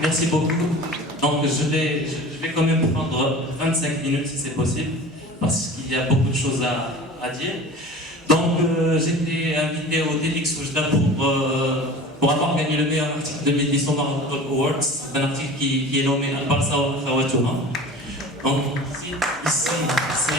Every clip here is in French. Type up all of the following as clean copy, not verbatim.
Merci beaucoup. Donc je vais quand même prendre 25 minutes si c'est possible, parce qu'il y a beaucoup de choses à dire. Donc j'étais invité au TEDx Oujda pour avoir gagné le meilleur article 2010 au Maroc Awards, un article qui est nommé Al-Barça wa Khawatouha. Donc ici c'est...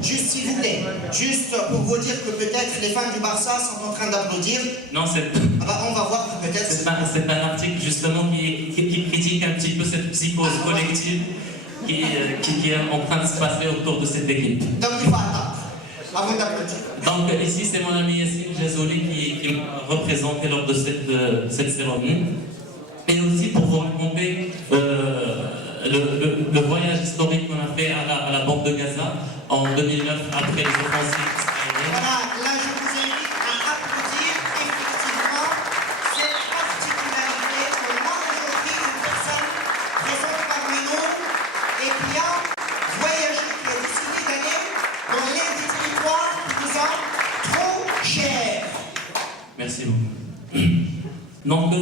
Juste s'il vous plaît, juste pour vous dire que peut-être les fans du Barça sont en train d'applaudir. Non, c'est... Ah bah, on va voir que peut-être... C'est un article justement qui critique un petit peu cette psychose collective qui est en train de se passer autour de cette équipe. Donc il faut attendre, avant d'applaudir. Donc ici c'est mon ami Yassine Jazouli qui m'a représenté lors de cette cérémonie. Et aussi pour vous raconter le voyage historique qu'on a fait à la bande de Gaza en 2009 après les offensives israéliennes. Voilà, là je vous invite à applaudir effectivement cette particularité que moi aujourd'hui une personne présente parmi nous et qui a voyagé, qui a décidé d'aller dans l'un des territoires qui nous sont trop chers. Merci beaucoup. Donc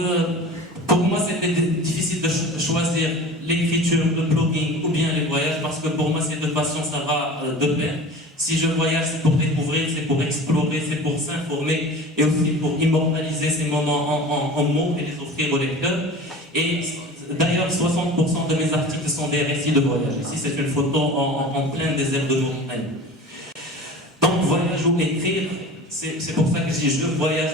pour moi c'était difficile de choisir l'écriture, le blogging ou bien les voyages parce que pour moi ces deux passions ça va de pair. Si je voyage c'est pour découvrir, c'est pour explorer, c'est pour s'informer et aussi pour immortaliser ces moments en mots et les offrir aux lecteurs. Et d'ailleurs 60% de mes articles sont des récits de voyage. Ici c'est une photo en plein désert de Mauritanie. Donc voyage ou écrire, c'est pour ça que je dis je voyage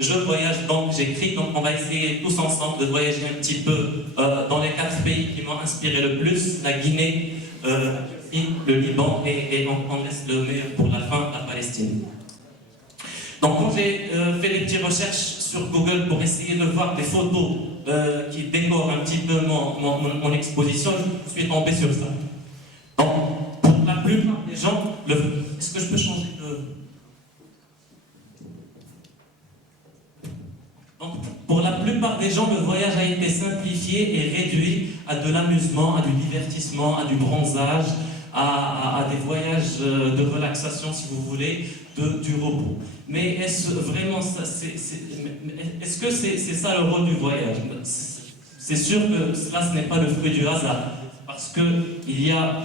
je voyage donc j'écris, donc on va essayer tous ensemble de voyager un petit peu dans les 4 pays qui m'ont inspiré le plus, la Guinée, le Liban et on laisse le meilleur pour la fin, la Palestine. Donc quand j'ai fait des petites recherches sur Google pour essayer de voir des photos qui décorent un petit peu mon exposition, je suis tombé sur ça. Donc pour la plupart des gens, est-ce que je peux changer de... Donc, pour la plupart des gens, le voyage a été simplifié et réduit à de l'amusement, à du divertissement, à du bronzage, à des voyages de relaxation, si vous voulez, du repos. Mais est-ce vraiment ça, est-ce que c'est ça le rôle du voyage? C'est sûr que cela, ce n'est pas le fruit du hasard, parce qu'il y a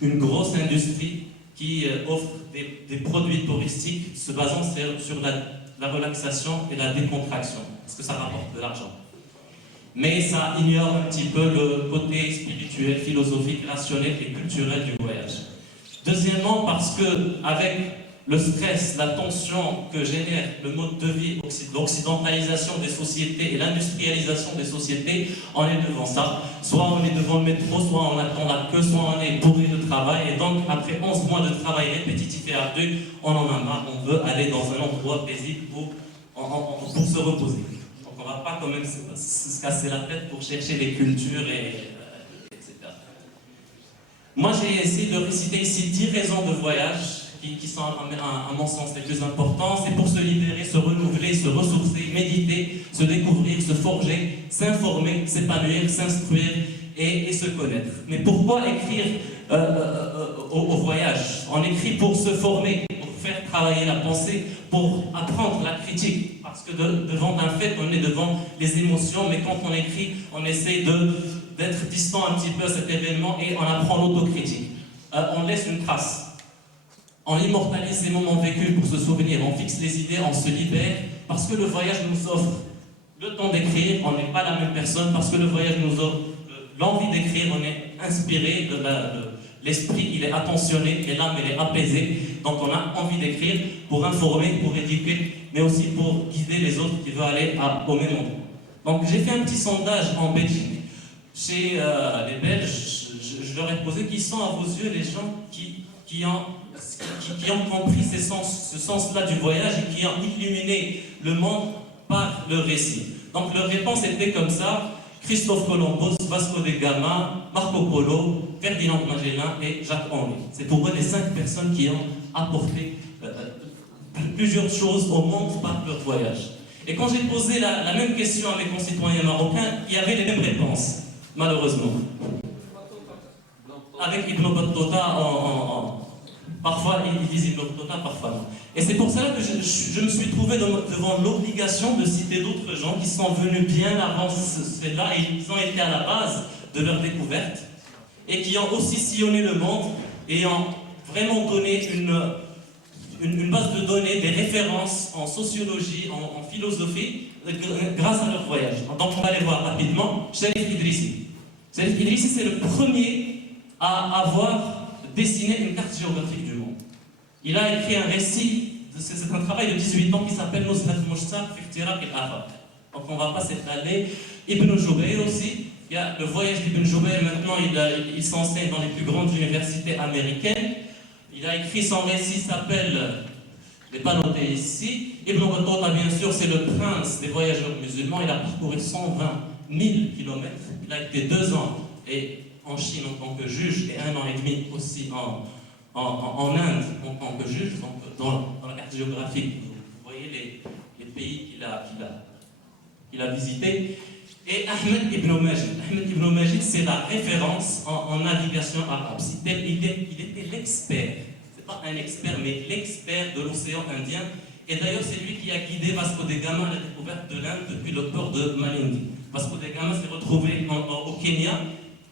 une grosse industrie qui offre des produits touristiques se basant sur la relaxation et la décontraction, parce que ça rapporte de l'argent. Mais ça ignore un petit peu le côté spirituel, philosophique, rationnel et culturel du voyage. Deuxièmement, parce que avec le stress, la tension que génère le mode de vie, l'occidentalisation des sociétés et l'industrialisation des sociétés, on est devant ça. Soit on est devant le métro, soit on attend la queue, soit on est bourré de travail. Et donc, après 11 mois de travail répétitif et ardu, on en a marre, on veut aller dans un endroit paisible pour se reposer. Donc, on ne va pas quand même se casser la tête pour chercher des cultures, etc. Moi, j'ai essayé de réciter ici 10 raisons de voyage qui sont, à mon sens, les plus importants. C'est pour se libérer, se renouveler, se ressourcer, méditer, se découvrir, se forger, s'informer, s'épanouir, s'instruire et se connaître. Mais pourquoi écrire au voyage? On écrit pour se former, pour faire travailler la pensée, pour apprendre la critique. Parce que devant un fait, on est devant les émotions, mais quand on écrit, on essaie d'être distant un petit peu à cet événement et on apprend l'autocritique. On laisse une trace. On immortalise ces moments vécus pour se souvenir, on fixe les idées, on se libère, parce que le voyage nous offre le temps d'écrire, on n'est pas la même personne, parce que le voyage nous offre l'envie d'écrire, on est inspiré, l'esprit il est attentionné, et l'âme elle est apaisée, donc on a envie d'écrire pour informer, pour éduquer, mais aussi pour guider les autres qui veulent aller au même endroit. Donc j'ai fait un petit sondage en Belgique, chez les Belges, je leur ai posé qui sont à vos yeux les gens qui ont compris ce sens-là du voyage et qui ont illuminé le monde par le récit. Donc leur réponse était comme ça: Christophe Columbus, Vasco de Gama, Marco Polo, Ferdinand Magellan et Jacques Henry. C'est pour eux les 5 personnes qui ont apporté plusieurs choses au monde par leur voyage. Et quand j'ai posé la même question à mes concitoyens marocains, il y avait les mêmes réponses, malheureusement. Avec Ibn Battuta Parfois, ils disent hymne total, parfois non. Et c'est pour cela que je me suis trouvé devant l'obligation de citer d'autres gens qui sont venus bien avant celle-là et ils ont été à la base de leur découverte et qui ont aussi sillonné le monde et ont vraiment donné une base de données, des références en sociologie, en philosophie, grâce à leur voyage. Donc on va les voir rapidement. Cherif Idrissi. Cherif Idrissi, c'est le premier à avoir dessiné une carte géographique du monde. Il a écrit un récit, c'est un travail de 18 ans qui s'appelle Nuzhat Mushtaq fi Iftiraq al-Afaq. Donc on ne va pas s'étaler. Ibn Jubayr aussi, il y a le voyage d'Ibn Jubayr, maintenant il s'enseigne dans les plus grandes universités américaines. Il a écrit son récit, s'appelle, je ne l'ai pas noté ici, Ibn Battuta bien sûr c'est le prince des voyageurs musulmans, il a parcouru 120 000 km, il a été 2 ans en Chine en tant que juge et 1 an et demi aussi en Inde en tant que juge, donc dans la carte géographique, vous voyez les pays qu'il a visités. Et Ahmed Ibn Majid. Ahmed Ibn Majid, c'est la référence en navigation arabe. Il était l'expert, c'est pas un expert, mais l'expert de l'océan Indien. Et d'ailleurs, c'est lui qui a guidé Vasco de Gama à la découverte de l'Inde depuis le port de Malindi. Vasco de Gama s'est retrouvé au Kenya,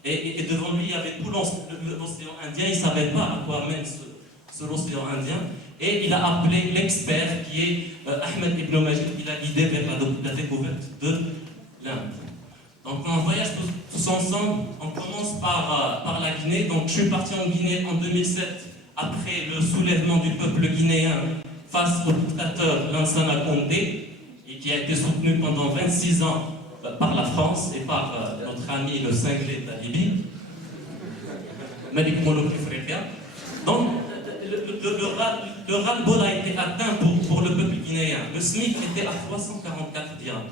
et devant lui, il y avait tout l'océan Indien. Il ne savait pas à quoi mène l'océan Indien. Et il a appelé l'expert qui est Ahmed Ibn Majid, qui l'a guidé vers la découverte de l'Inde. Donc on voyage tous ensemble, on commence par la Guinée. Donc je suis parti en Guinée en 2007, après le soulèvement du peuple guinéen face au dictateur Lansana Condé, et qui a été soutenu pendant 26 ans par la France et par notre ami le cinglé de la Libye, Malik Moulouk Ifriqiya. Donc le ras-le-bol a été atteint pour le peuple guinéen. Le SMIC était à 344 dirhams.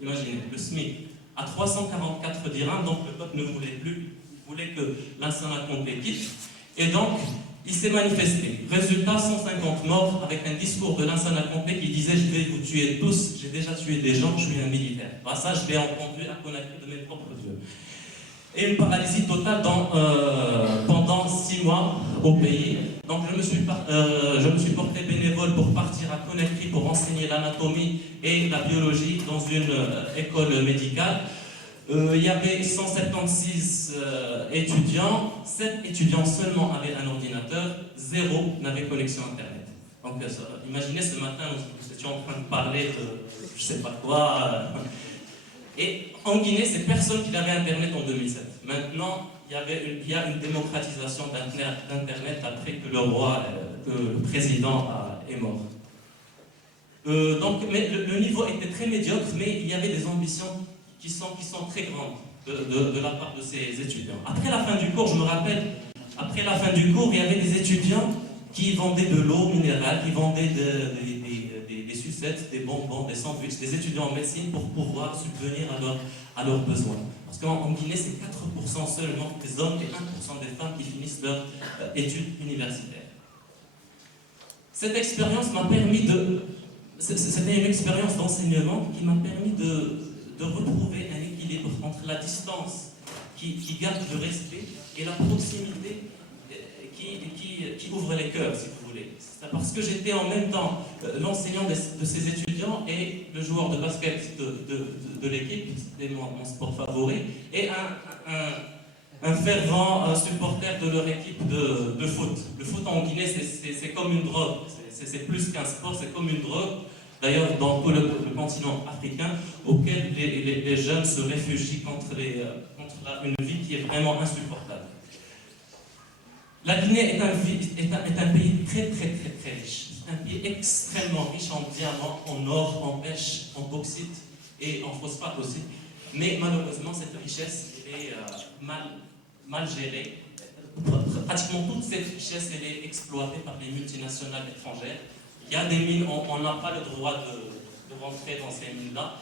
Imaginez, le SMIC à 344 dirhams, donc le peuple ne voulait plus, il voulait que Lansana Condé quitte. Et donc, il s'est manifesté. Résultat, 150 morts avec un discours de Lansana Condé qui disait « Je vais vous tuer tous, j'ai déjà tué des gens, je suis un militaire. » Bah, ça, je l'ai entendu à Conakry de mes propres yeux. Et une paralysie totale pendant 6 mois au pays. Donc je me suis porté bénévole pour partir à Conakry pour enseigner l'anatomie et la biologie dans une école médicale. Il y avait 176 étudiants, 7 étudiants seulement avaient un ordinateur, 0 n'avait connexion Internet. Donc imaginez ce matin, nous étions en train de parler de je sais pas quoi. Et en Guinée, c'est personne qui n'avait Internet en 2007. Maintenant, il y a une démocratisation d'Internet après que le président est mort. Mais le niveau était très médiocre, mais il y avait des ambitions qui sont très grandes de la part de ces étudiants. Après la fin du cours, je me rappelle, après la fin du cours, il y avait des étudiants qui vendaient de l'eau minérale, qui vendaient des sucettes, des bonbons, des sandwichs, des étudiants en médecine pour pouvoir subvenir à leurs besoins. Parce qu'en Guinée, c'est 4% seulement des hommes et 1% des femmes qui finissent leur études universitaires. Cette expérience m'a permis c'était une expérience d'enseignement qui m'a permis de retrouver un équilibre entre la distance qui garde le respect et la proximité qui ouvre les cœurs, si vous voulez. C'est parce que j'étais en même temps l'enseignant de ces étudiants et le joueur de basket de l'équipe, c'était mon sport favori, et un fervent supporter de leur équipe de foot. Le foot en Guinée, c'est comme une drogue, c'est plus qu'un sport, c'est comme une drogue. D'ailleurs, dans tout le continent africain, auquel les jeunes se réfugient contre une vie qui est vraiment insupportable. La Guinée est un pays très riche. C'est un pays extrêmement riche en diamants, en or, en pêche, en bauxite et en phosphate aussi. Mais malheureusement, cette richesse est mal gérée. Pratiquement toute cette richesse elle est exploitée par les multinationales étrangères. Il y a des mines, on n'a pas le droit de rentrer dans ces mines-là.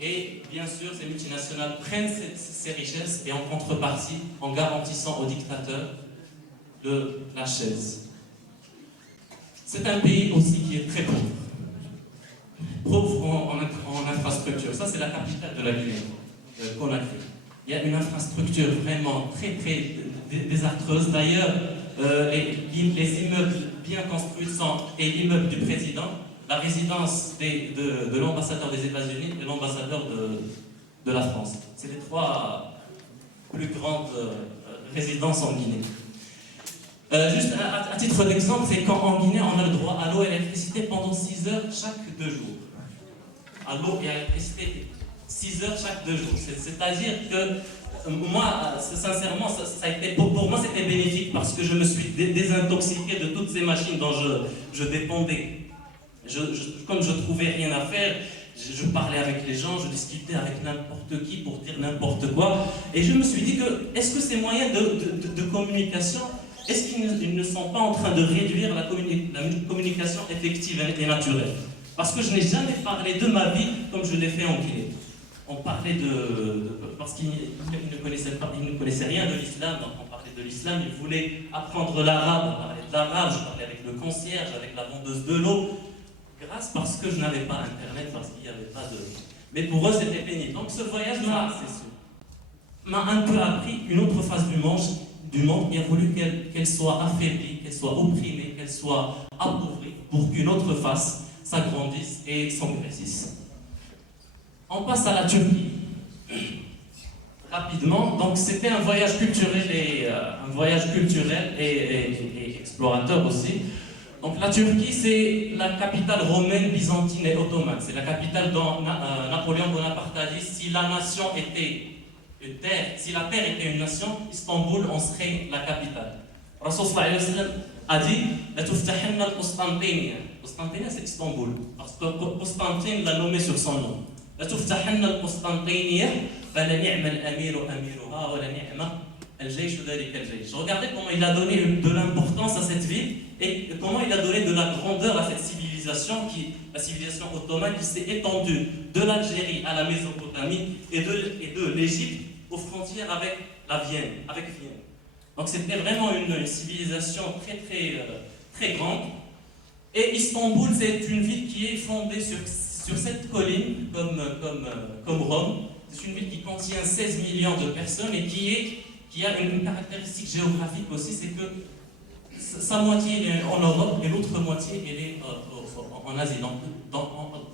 Et bien sûr, ces multinationales prennent ces richesses et en contrepartie, en garantissant aux dictateurs de la chaise. C'est un pays aussi qui est très pauvre. Pauvre en infrastructure. Ça, c'est la capitale de la Guinée, Conakry. Il y a une infrastructure vraiment très désastreuse. D'ailleurs, les immeubles bien construits et l'immeuble du président, la résidence de l'ambassadeur des États-Unis et l'ambassadeur de la France. C'est les trois plus grandes résidences en Guinée. Juste à titre d'exemple, c'est qu'en Guinée, on a le droit à l'eau et à l'électricité pendant 6 heures chaque 2 jours. À l'eau et à l'électricité, 6 heures chaque 2 jours. C'est-à-dire que moi, sincèrement, ça a été, pour moi, c'était bénéfique parce que je me suis désintoxiqué de toutes ces machines dont je dépendais. Comme je trouvais rien à faire, je parlais avec les gens, je discutais avec n'importe qui pour dire n'importe quoi. Et je me suis dit que, est-ce que ces moyens de communication, est-ce qu'ils ne sont pas en train de réduire la communication effective et naturelle? Parce que je n'ai jamais parlé de ma vie comme je l'ai fait en Guinée. On parlait parce qu'ils ne connaissaient rien de l'islam, donc on parlait de l'islam, ils voulaient apprendre l'arabe, on parlait de l'arabe, je parlais avec le concierge, avec la vendeuse de l'eau, parce que je n'avais pas internet, parce qu'il n'y avait pas de... Mais pour eux c'était pénible. Donc ce voyage-là m'a un peu appris une autre face du monde qui a voulu qu'elle soit affaiblie, qu'elle soit opprimée, qu'elle soit appauvrie, pour qu'une autre face s'agrandisse et s'engrandisse. On passe à la Turquie. Rapidement, donc c'était un voyage culturel et explorateur aussi. Donc la Turquie, c'est la capitale romaine, byzantine et ottomane. C'est la capitale dont Napoléon Bonaparte a dit si la nation était une terre, si la terre était une nation, Istanbul en serait la capitale. Rasul sallallahu alayhi wa sallam a dit la tuftahanna al-Constantiniya. Constantiniya, c'est Istanbul, parce que Constantine l'a nommé sur son nom. La tuftahanna al-Constantiniya, fala ni'ma al-amiru amiruha wa la ni'ma al-jaysh dhalika al-jaysh. Regardez comment il a donné de l'importance à cette ville et comment il a donné de la grandeur à cette civilisation, la civilisation ottomane qui s'est étendue de l'Algérie à la Mésopotamie et de l'Égypte aux frontières avec Vienne. Donc c'était vraiment une civilisation très grande. Et Istanbul, c'est une ville qui est fondée sur cette colline, comme Rome. C'est une ville qui contient 16 millions de personnes et qui a une caractéristique géographique aussi, c'est que sa moitié est en Europe et l'autre moitié elle est en Asie. Donc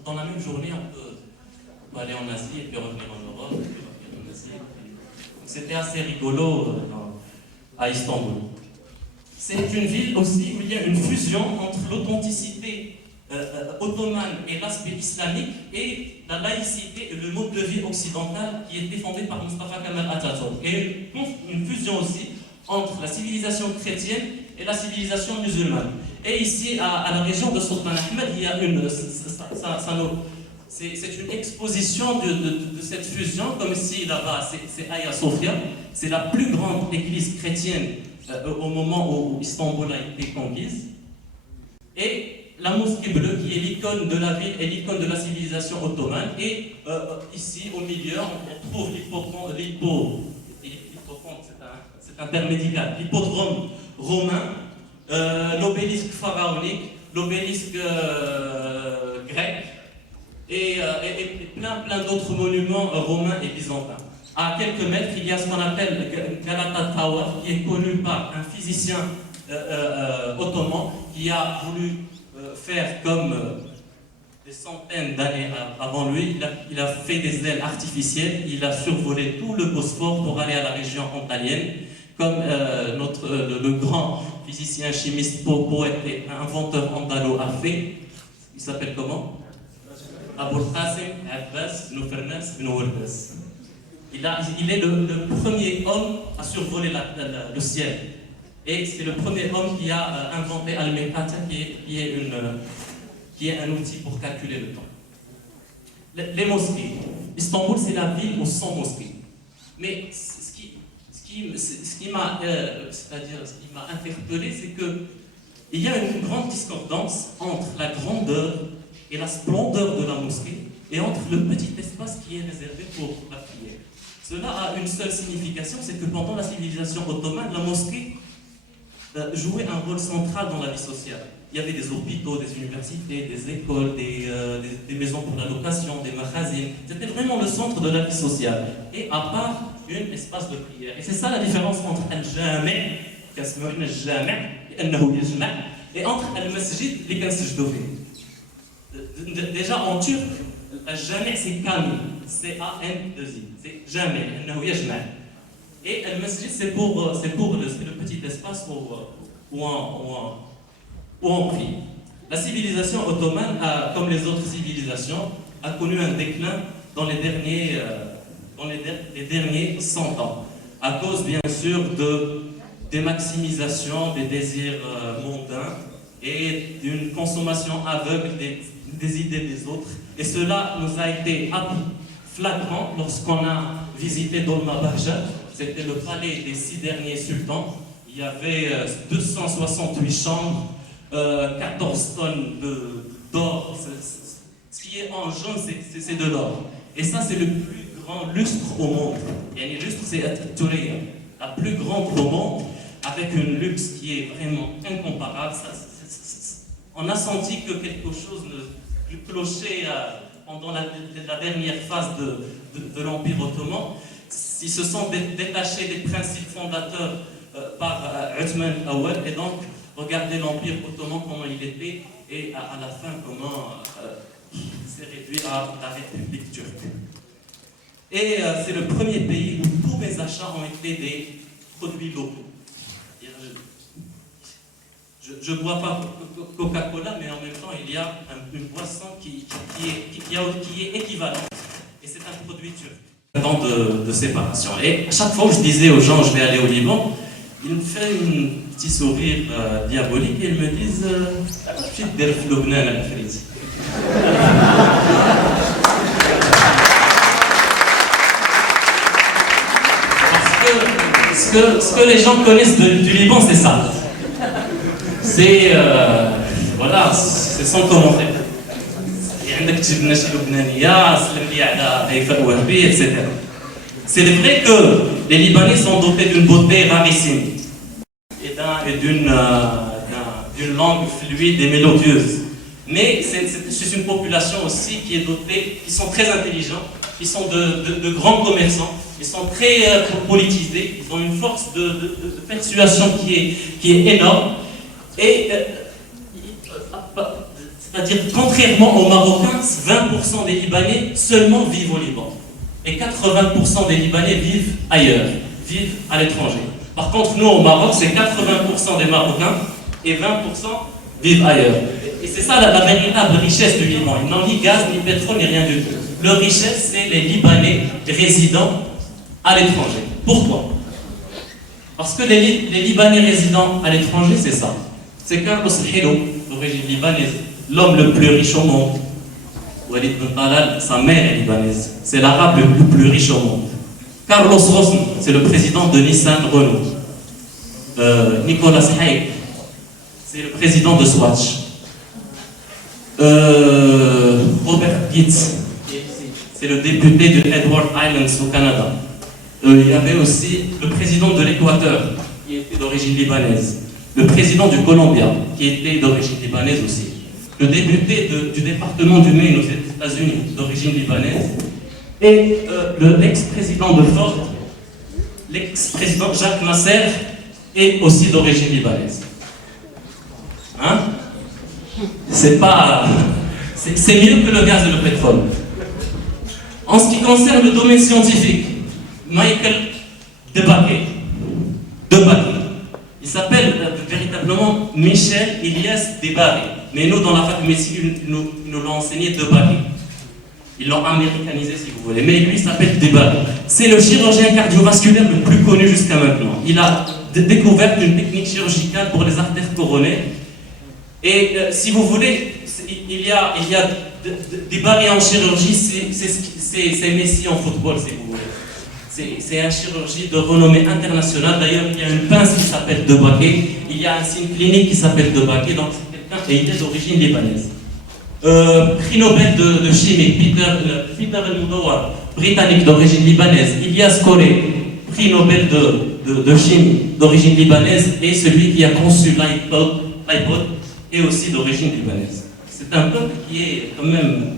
dans la même journée, on peut aller en Asie et puis revenir en Europe, et puis revenir en Asie. Donc c'était assez rigolo à Istanbul. C'est une ville aussi où il y a une fusion entre l'authenticité ottomane et l'aspect islamique et la laïcité et le mode de vie occidental qui était fondé par Mustafa Kemal Atatürk. Et une fusion aussi entre la civilisation chrétienne et la civilisation musulmane. Et ici, à la région de Sultan Ahmed, il y a c'est une exposition de cette fusion, comme si là-bas, c'est Hagia Sophia, c'est la plus grande église chrétienne au moment où Istanbul a été conquise. Et la mosquée bleue, qui est l'icône de la ville et l'icône de la civilisation ottomane. Et ici, au milieu, on trouve l'hippodrome, c'est un terme médical, l'hippodrome romain, l'obélisque pharaonique, l'obélisque grec, et plein d'autres monuments romains et byzantins. À quelques mètres, il y a ce qu'on appelle Galata Tower, qui est connu par un physicien ottoman qui a voulu faire comme des centaines d'années avant lui. Il a fait des ailes artificielles, il a survolé tout le Bosphore pour aller à la région antalienne, comme le grand physicien, chimiste, poète et inventeur andalou a fait. Il s'appelle comment? Abul Qasim Abbas ibn Farnas ibn Wardas. Il est le premier homme à survoler le ciel. Et c'est le premier homme qui a inventé Al-Mekata, qui est un outil pour calculer le temps. Les mosquées. Istanbul, c'est la ville aux 100 mosquées. Mais ce qui m'a interpellé, c'est qu'il y a une grande discordance entre la grandeur et la splendeur de la mosquée et entre le petit espace qui est réservé pour la prière. Cela a une seule signification, c'est que pendant la civilisation ottomane, la mosquée jouait un rôle central dans la vie sociale. Il y avait des hôpitaux, des universités, des écoles, des maisons pour la location, des magasins. C'était vraiment le centre de la vie sociale. Et à part un espace de prière. Et c'est ça la différence entre Al-Jami' كنسميو حنا الجامع لأنه يجمع et entre المسجد اللي كنسجدوا فيه. Déjà en turc, الجامع c'est كامل, C-A-M-2-I, c'est جامع لأنه يجمع. Et le masjid c'est le petit espace où on prie. La civilisation ottomane, comme les autres civilisations, a connu un déclin dans les derniers 100 ans, à cause bien sûr des maximisations des désirs mondains et d'une consommation aveugle des idées des autres. Et cela nous a été flagrant lorsqu'on a visité Dolma Bahja. C'était le palais des 6 derniers sultans. Il y avait 268 chambres, 14 tonnes d'or. Ce qui est en jaune, c'est de l'or. Et ça, c'est le plus grand lustre au monde. Et le lustre, c'est At-Toureya, la plus grande au monde, avec une luxe qui est vraiment incomparable. On a senti que quelque chose clochait pendant la dernière phase de l'Empire ottoman. Ils se sont détachés des principes fondateurs par Uthman Awad, et donc regardez l'Empire ottoman comment il était, et à la fin comment il s'est réduit à la République turque. Et c'est le premier pays où tous mes achats ont été des produits locaux. Je ne bois pas Coca-Cola, mais en même temps il y a une boisson qui est équivalente, et c'est un produit turc. Temps de séparation. Et à chaque fois que je disais aux gens je vais aller au Liban, ils me font un petit sourire diabolique et ils me disent ce que les gens connaissent du Liban, c'est ça. C'est voilà, c'est sans commentaire. C'est vrai que les Libanais sont dotés d'une beauté rarissime et d'une langue fluide et mélodieuse. Mais c'est une population aussi qui est dotée, qui sont très intelligents, qui sont de grands commerçants, ils sont très politisés, ils ont une force de persuasion qui est énorme. Et c'est-à-dire, contrairement aux Marocains, 20% des Libanais seulement vivent au Liban. Et 80% des Libanais vivent ailleurs, vivent à l'étranger. Par contre, nous, au Maroc, c'est 80% des Marocains et 20% vivent ailleurs. Et c'est ça la véritable richesse du Liban. Ils n'ont ni gaz, ni pétrole, ni rien du tout. Leur richesse, c'est les Libanais résidant à l'étranger. Pourquoi? Parce que les Libanais résidant à l'étranger, c'est ça. C'est Carlos Hilo, d'origine libanaise, l'homme le plus riche au monde. Walid Ben Talal, sa mère est libanaise. C'est l'arabe le plus riche au monde. Carlos Ghosn, c'est le président de Nissan Renault. Nicolas Haig, c'est le président de Swatch. Robert Gitz, c'est le député de Edward Islands au Canada. Il y avait aussi le président de l'Équateur, qui était d'origine libanaise. Le président du Colombia, qui était d'origine libanaise aussi. Le député du département du Maine aux États-Unis, d'origine libanaise. Et l'ex-président de Ford, l'ex-président Jacques Nasser, est aussi d'origine libanaise. Hein? C'est mieux que le gaz et le pétrole. En ce qui concerne le domaine scientifique, Michael Debaquet. Il s'appelle véritablement Michel Elias Debaquet. Mais nous, dans la fac de médecine, ils nous l'ont enseigné Debaquet. Ils l'ont américanisé, si vous voulez. Mais lui, il s'appelle Debaquet. C'est le chirurgien cardiovasculaire le plus connu jusqu'à maintenant. Il a découvert une technique chirurgicale pour les artères coronaires. Et si vous voulez, il y a Debaquet en chirurgie, c'est Messi en football, si vous voulez. C'est un chirurgien de renommée internationale. D'ailleurs, il y a une pince qui s'appelle Debaquet. Il y a un signe clinique qui s'appelle Debaquet. Donc, c'est quelqu'un et il est d'origine libanaise. Prix Nobel de chimie, Peter El-Moudawar, britannique d'origine libanaise. Ilyas Coré, prix Nobel de chimie d'origine libanaise. Et celui qui a conçu l'iPod est aussi d'origine libanaise. C'est un peuple qui est quand même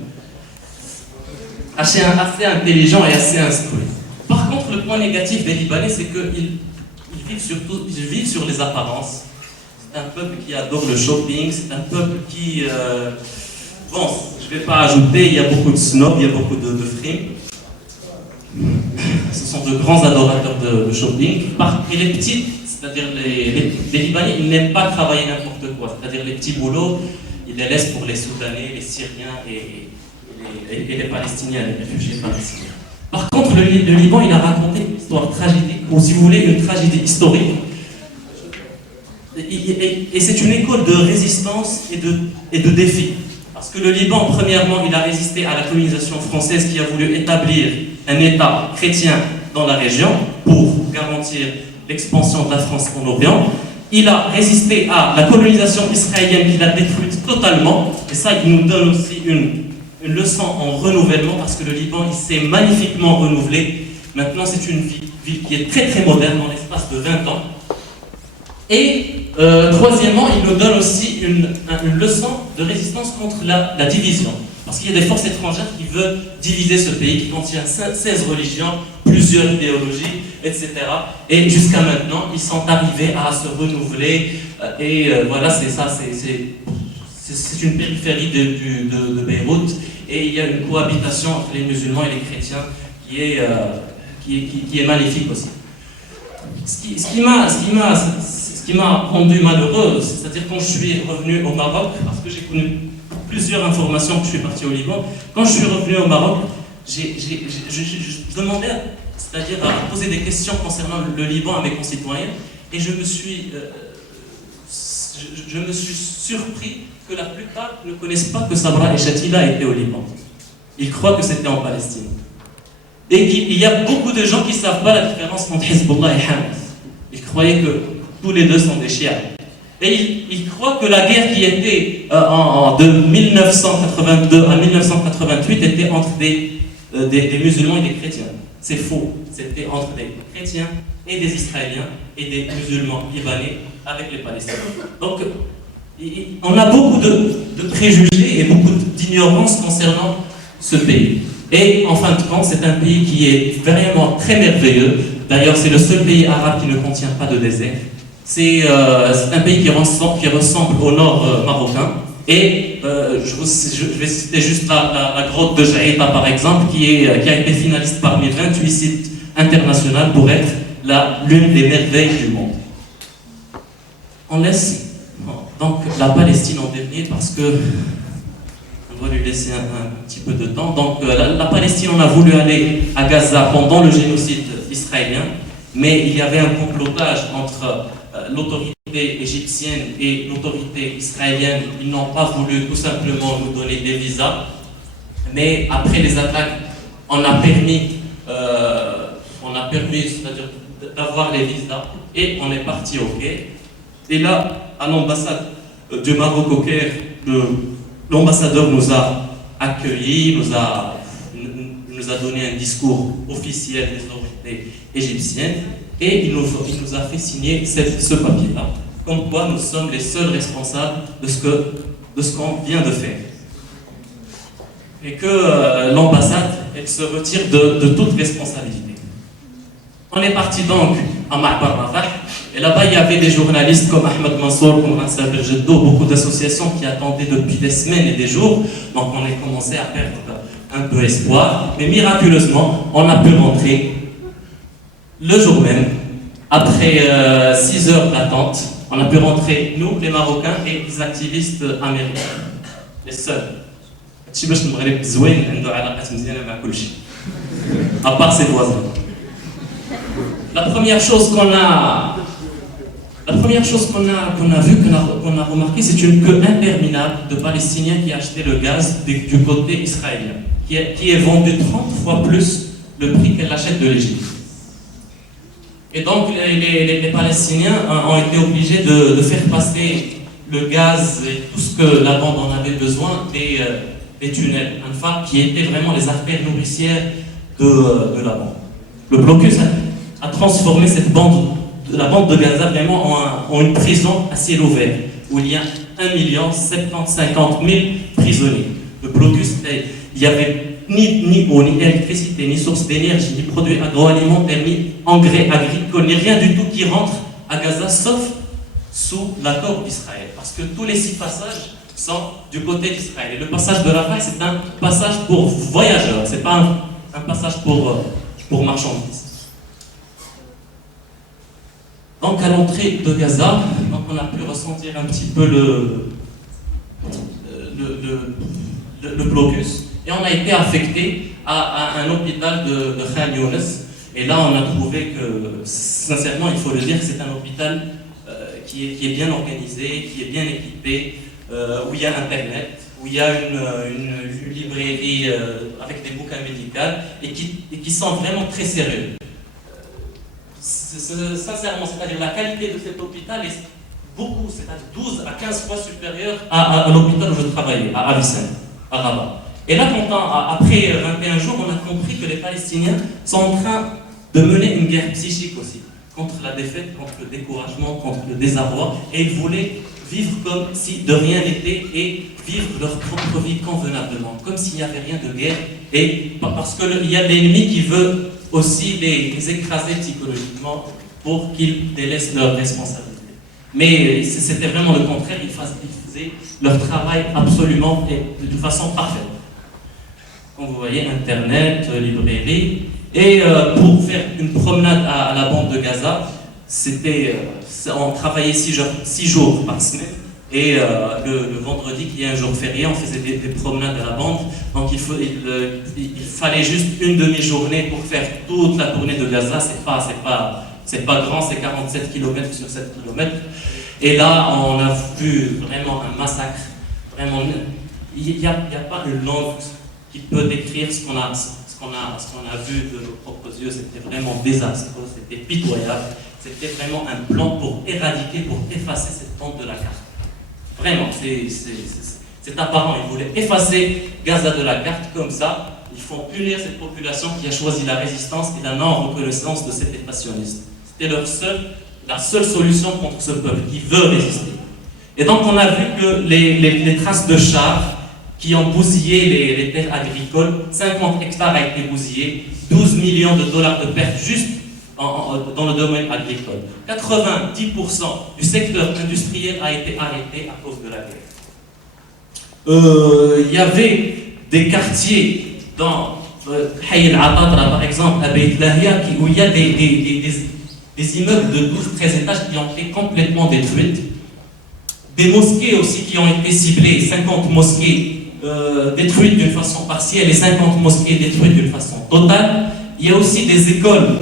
assez intelligent et assez instruit. Par contre, le point négatif des Libanais, c'est qu'ils ils vivent sur les apparences. C'est un peuple qui adore le shopping, c'est un peuple qui... bon, je ne vais pas ajouter, il y a beaucoup de snobs, il y a beaucoup de frimes. Ce sont de grands adorateurs de shopping. Et les petits, c'est-à-dire les Libanais, ils n'aiment pas travailler n'importe quoi. C'est-à-dire les petits boulots, ils les laissent pour les Soudanais, les Syriens et les Palestiniens, les réfugiés palestiniens. Par contre, le Liban, il a raconté une histoire tragique, ou si vous voulez, une tragédie historique. Et c'est une école de résistance et de défi. Parce que le Liban, premièrement, il a résisté à la colonisation française qui a voulu établir un État chrétien dans la région pour garantir l'expansion de la France en Orient. Il a résisté à la colonisation israélienne qui l'a détruite totalement. Et ça, il nous donne aussi une leçon en renouvellement parce que le Liban, il s'est magnifiquement renouvelé. Maintenant, c'est une ville qui est très très moderne dans l'espace de 20 ans. Et troisièmement, il nous donne aussi une leçon de résistance contre la division. Parce qu'il y a des forces étrangères qui veulent diviser ce pays qui contient 16 religions, plusieurs idéologies, etc. Et jusqu'à maintenant, ils sont arrivés à se renouveler. Voilà, c'est ça, c'est une périphérie de Beyrouth. Et il y a une cohabitation entre les musulmans et les chrétiens qui est magnifique aussi. Ce qui m'a rendu malheureux, c'est-à-dire quand je suis revenu au Maroc, parce que j'ai connu plusieurs informations que je suis parti au Liban, quand je suis revenu au Maroc, je demandais, c'est-à-dire à poser des questions concernant le Liban à mes concitoyens, et je me suis surpris que la plupart ne connaissent pas que Sabra et Shatila étaient au Liban. Ils croient que c'était en Palestine. Et qu'il y a beaucoup de gens qui ne savent pas la différence entre Hezbollah et Hamas. Ils croyaient que tous les deux sont des chiites. Et ils croient que la guerre qui était de 1982 à 1988 était entre des musulmans et des chrétiens. C'est faux. C'était entre des chrétiens et des Israéliens et des musulmans libanais avec les Palestiniens. Donc, on a beaucoup de préjugés et beaucoup d'ignorance concernant ce pays. Et en fin de compte, c'est un pays qui est vraiment très merveilleux. D'ailleurs, c'est le seul pays arabe qui ne contient pas de désert. C'est un pays qui ressemble au nord marocain. Et je vais citer juste la grotte de Jaïta, par exemple, qui a été finaliste parmi 28 sites internationaux pour être l'une des merveilles du monde. On laisse donc la Palestine en dernier parce que on doit lui laisser un petit peu de temps. Donc la Palestine, on a voulu aller à Gaza pendant le génocide israélien, mais il y avait un complotage entre l'autorité égyptienne et l'autorité israélienne. Ils n'ont pas voulu tout simplement nous donner des visas, mais après les attaques, on a permis c'est-à-dire d'avoir les visas et on est parti au Caire. Et là, à l'ambassade du Maroc au Caire, l'ambassadeur nous a accueillis, nous a donné un discours officiel des autorités égyptiennes et il nous a fait signer ce papier-là, comme quoi nous sommes les seuls responsables de ce qu'on vient de faire. Et que l'ambassade, elle se retire de toute responsabilité. On est parti donc à Ma'bar Rafah, et là-bas il y avait des journalistes comme Ahmed Mansour, comme Ansar Beljeddo, beaucoup d'associations qui attendaient depuis des semaines et des jours, donc on a commencé à perdre un peu espoir, mais miraculeusement on a pu rentrer le jour même, après 6 heures d'attente, on a pu rentrer, nous les Marocains et les activistes américains, les seuls. À part ses voisins. La première chose qu'on a vu, qu'on a remarqué, c'est une queue interminable de Palestiniens qui achetaient le gaz du côté israélien, qui est vendu 30 fois plus le prix qu'elle achète de l'Égypte. Et donc les Palestiniens ont été obligés de faire passer le gaz et tout ce que la bande en avait besoin des tunnels, qui étaient vraiment les artères nourricières de la bande. Le blocus a transformé la bande de Gaza vraiment en une prison à ciel ouvert, où il y a 1 750 000 prisonniers. Le blocus, il y avait ni eau, ni électricité, ni source d'énergie, ni produits agroalimentaires, ni engrais agricoles, ni rien du tout qui rentre à Gaza, sauf sous l'accord d'Israël. Parce que tous les 6 passages sont du côté d'Israël. Et le passage de Rafah, c'est un passage pour voyageurs, c'est pas un passage pour marchandises. Donc à l'entrée de Gaza, donc on a pu ressentir un petit peu le blocus et on a été affecté à un hôpital de Khan Younes. Et là, on a trouvé que, sincèrement, il faut le dire, c'est un hôpital qui est bien organisé, qui est bien équipé, où il y a Internet, où il y a une librairie avec des bouquins médicaux et qui sont vraiment très sérieux. Sincèrement, c'est-à-dire la qualité de cet hôpital est beaucoup, c'est-à-dire 12 à 15 fois supérieure à l'hôpital où je travaillais, à Avicenne, à Rabat. Et là, après 21 jours, on a compris que les Palestiniens sont en train de mener une guerre psychique aussi, contre la défaite, contre le découragement, contre le désarroi, et ils voulaient vivre comme si de rien n'était et vivre leur propre vie convenablement, comme s'il n'y avait rien de guerre, et parce qu'il y a l'ennemi qui veut aussi les écraser psychologiquement pour qu'ils délaissent leurs responsabilités. Mais c'était vraiment le contraire, ils faisaient leur travail absolument et de façon parfaite. Comme vous voyez, Internet, librairie, et pour faire une promenade à la bande de Gaza, on travaillait 6 jours par semaine, et le vendredi, qui est un jour férié, on faisait des promenades à la bande, donc il fallait juste une demi-journée pour faire toute la tournée de Gaza. C'est pas grand, c'est 47 km sur 7 km. Et là, on a vu vraiment un massacre. Vraiment, il n'y a pas une langue qui peut décrire ce qu'on a vu de nos propres yeux. C'était vraiment désastreux, c'était pitoyable. C'était vraiment un plan pour éradiquer, pour effacer cette bande de la carte. Vraiment, c'est apparent. Ils voulaient effacer Gaza de la carte comme ça. Ils font punir cette population qui a choisi la résistance et la non-reconnaissance de cet État sioniste. C'était la seule solution contre ce peuple qui veut résister. Et donc on a vu que les traces de chars qui ont bousillé les terres agricoles, 50 hectares a été bousillé, 12 millions de dollars de pertes juste dans le domaine agricole. 90% du secteur industriel a été arrêté à cause de la guerre. Il y avait des quartiers dans Hayy al-Atadra, par exemple, à Beit Lahia, où il y a des immeubles de 12-13 étages qui ont été complètement détruits. Des mosquées aussi qui ont été ciblées, 50 mosquées détruites d'une façon partielle et 50 mosquées détruites d'une façon totale. Il y a aussi des écoles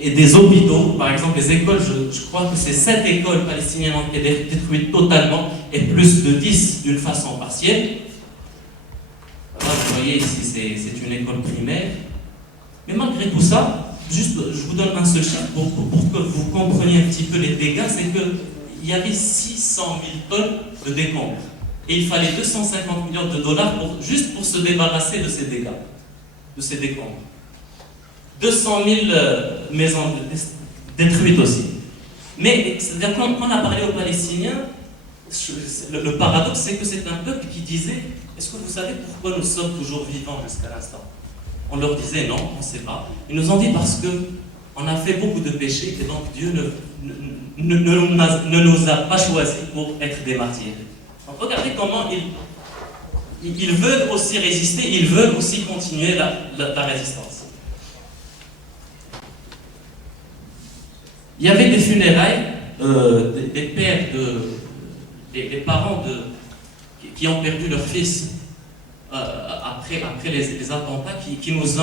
et des hôpitaux. Par exemple, les écoles, je crois que c'est 7 écoles palestiniennes ont été détruites totalement et plus de 10 d'une façon partielle. Là, vous voyez ici, c'est une école primaire. Mais malgré tout ça, juste, je vous donne un seul chiffre pour que vous compreniez un petit peu les dégâts, c'est qu'il y avait 600 000 tonnes de décombres. Et il fallait 250 millions de dollars juste pour se débarrasser de ces dégâts, de ces décombres. 200 000 maisons détruites aussi. Mais c'est-à-dire, quand on a parlé aux Palestiniens, le paradoxe, c'est que c'est un peuple qui disait « Est-ce que vous savez pourquoi nous sommes toujours vivants jusqu'à l'instant ?» On leur disait « Non, on ne sait pas. » Ils nous ont dit « Parce qu'on a fait beaucoup de péchés et donc Dieu ne nous a pas choisis pour être des martyrs. » Donc regardez comment ils veulent aussi résister, ils veulent aussi continuer la résistance. Il y avait des funérailles, des pères, des parents qui ont perdu leur fils après les attentats, qui nous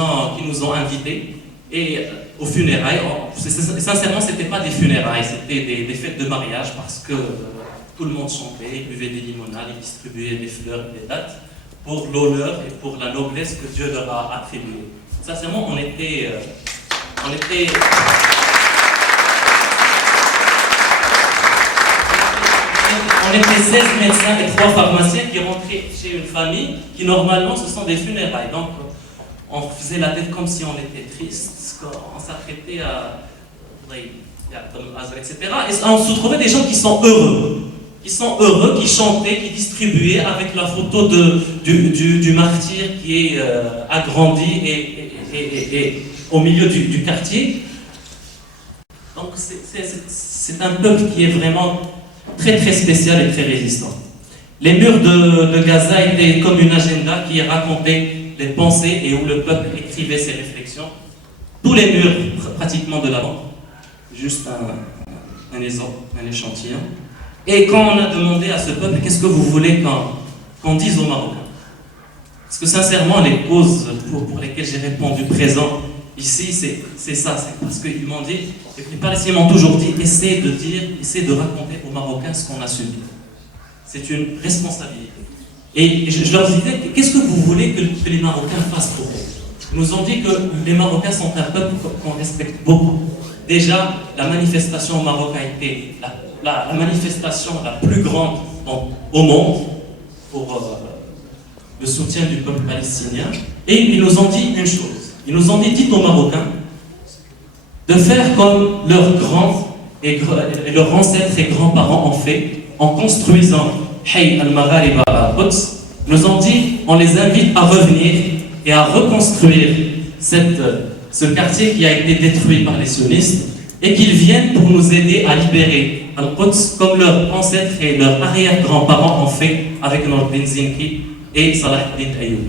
ont invités. Et aux funérailles, sincèrement, ce n'était pas des funérailles, c'était des fêtes de mariage parce que tout le monde chantait, buvait des limonades, et distribuait des fleurs et des dattes pour l'honneur et pour la noblesse que Dieu leur a attribuée. Sincèrement, on était 16 médecins et 3 pharmaciens qui rentraient chez une famille qui normalement ce sont des funérailles. Donc on faisait la tête comme si on était triste, on s'apprêtait à etc. Et on se trouvait des gens qui sont heureux, qui sont heureux, qui chantaient, qui distribuaient avec la photo du martyr qui est agrandi et au milieu du quartier. Donc c'est un peuple qui est vraiment très très spécial et très résistant. Les murs de Gaza étaient comme une agenda qui racontait les pensées et où le peuple écrivait ses réflexions. Tous les murs pratiquement de là-bas. Juste un exemple, un échantillon. Et quand on a demandé à ce peuple, qu'est-ce que vous voulez qu'on dise aux Marocains? Parce que sincèrement, les causes pour lesquelles j'ai répondu présent ici, c'est ça. C'est parce qu'ils m'ont dit, les Palestiniens m'ont toujours dit, essayez de raconter aux Marocains ce qu'on a subi. C'est une responsabilité. Et je leur disais, qu'est-ce que vous voulez que les Marocains fassent pour vous? Ils nous ont dit que les Marocains sont un peuple qu'on respecte beaucoup. Déjà, la manifestation au Maroc a été la manifestation la plus grande au monde pour le soutien du peuple palestinien. Et ils nous ont dit une chose. Ils nous ont dit, dites aux Marocains de faire comme leurs grands et leurs ancêtres et grands-parents ont fait en construisant Hay al-Maghariba à Quds. Ils nous ont dit, on les invite à revenir et à reconstruire ce quartier qui a été détruit par les sionistes et qu'ils viennent pour nous aider à libérer Al-Quds comme leurs ancêtres et leurs arrière-grands-parents ont fait avec Nourdin Zinki et Salah Eddin Ayoub.